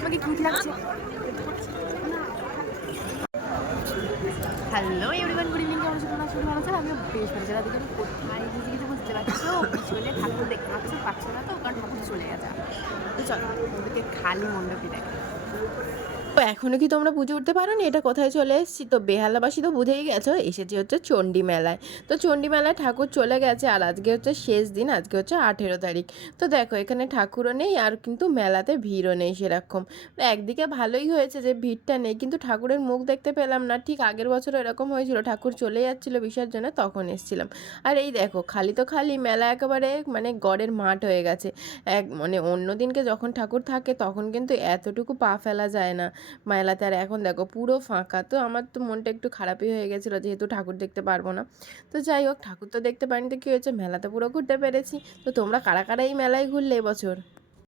আমাকে কিউট লাগছে। Hello everyone, good evening. কেমন আছো তোমরা? শুরু ভালো আছো? আমিও বেশ ভালো আছি। রাধিকা কোথায় গেছি কিছু বুঝতে পারছো? পিছনে ঠাকুর দেখতে পাচ্ছ না তো? কারণ ঠাকুর চলে গেছে। তো চলো ওদেরকে খালি মণ্ডপে দেখো। তো এখনো কি তোমরা বুঝে উঠতে পারোনি এটা কোথায় চলে এসেছি? তো বেহালাবাসী তো বুঝেই গেছো, এসেছি হচ্ছে চণ্ডী মেলায়। তো চণ্ডী মেলায় ঠাকুর চলে গেছে আর আজকে হচ্ছে শেষ দিন, আজকে হচ্ছে 18 তারিখ। তো দেখো এখানে ঠাকুরও নেই আর কিন্তু মেলাতে ভিড়ও নেই সেরকম। একদিকে ভালোই হয়েছে যে ভিড়টা নেই, কিন্তু ঠাকুরের মুখ দেখতে পেলাম না। ঠিক আগের বছর এরকম হয়েছিল, ঠাকুর চলে যাচ্ছিল বিসর্জনে, তখন এসেছিলাম। আর এই দেখো খালি তো খালি, মেলা একেবারে মানে গড়ের মাঠ হয়ে গেছে। মানে অন্য দিনকে যখন ঠাকুর থাকে তখন কিন্তু এতটুকু পা ফেলা যায় না মেলাতে। আর এখন দেখো পুরো ফাঁকা। তো আমার তো মনটা একটু খারাপই হয়ে গেছিলো যেহেতু ঠাকুর দেখতে পারবো না। তো যাই হোক, ঠাকুর তো দেখতে পারিনি তো কী হয়েছে, মেলাতে পুরো ঘুরতে পেরেছি। তো তোমরা কারা কারা এই মেলায় ঘুরলে এবছর?